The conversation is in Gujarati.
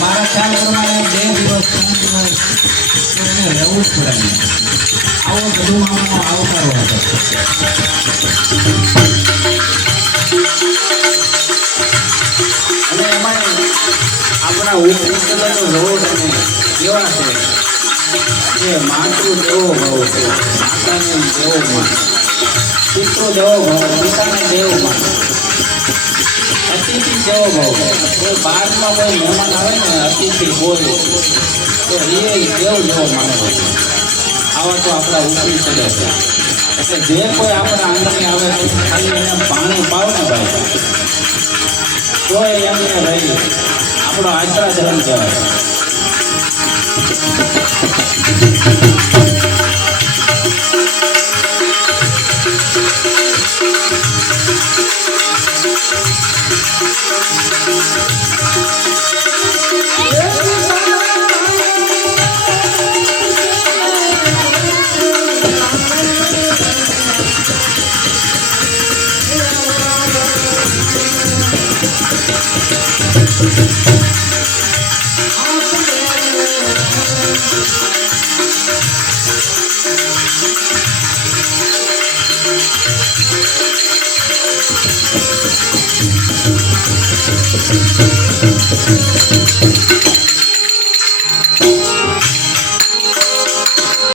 મારા ખ્યાલ પ્રમાણે 2 દિવસ એને રહેવું જ પડે. આવો બધું આવકારો હતો. અને એમાં આપણા ઉપનિષદનો રોડ કેવા છે કે માતૃ દેવો ભાવ છે, માતાને દેવો માન, પિતૃ દેવો ભાવ, પિતાને દેવ માન, અતિથિ દેવો ભાવ. કોઈ બહારમાં કોઈ મહેમાન આવે ને અતિથિ બોલે તો એ દેવ જેવો માને. આવા તો આપણા ઉપનિષદ છે. એટલે જે કોઈ આપણા આંગણે આવે ખાલી એને પાણી પાવ ને ભાઈ તો એમને રહી આપણો આશરા ધર્મ કહેવાય.